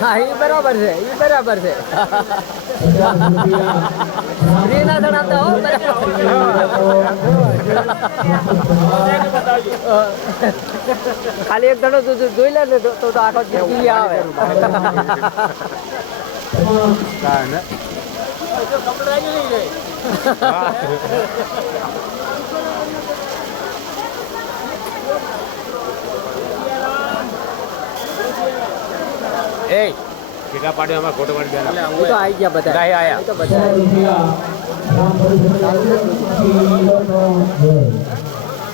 હા એ બરાબર છે એ બરાબર છે ફ્રી ના જણાવતા હો ખાલી એક દડો જોઈ લે ને તો આખો જીતી આવે એ કેટલા પાડ્યો અમારે ફોટો પાડી દેલા હું તો આવી ગયા બધા ગાય આયા તો બધા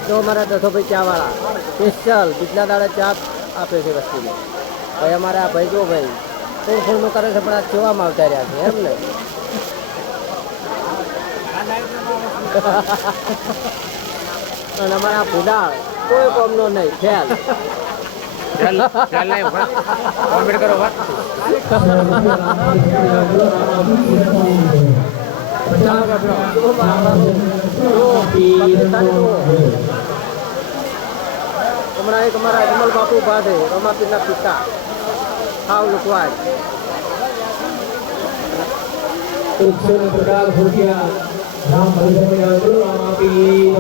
જો અમારા દસોભાઈ ચા વાળા સ્પેશિયલ બીજના દાડે ચા આપે છે વસ્તુને ભાઈ અમારા આ ભાઈ જો ભાઈ થોડું થોડું કરે છે પણ આ સેવામાં આવતા રહ્યા છે એમ ને અને અમારા ભૂડાળ કોઈ કોમનો નહીં ખ્યાલ કોમેન્ટ કરો વાત હમણાં એક અમારા અજમલ બાપુ બાંધે રમાપીરના પિતા હાવ લુકવાડ 150 રૂપિયા રામ ભજન રામાપી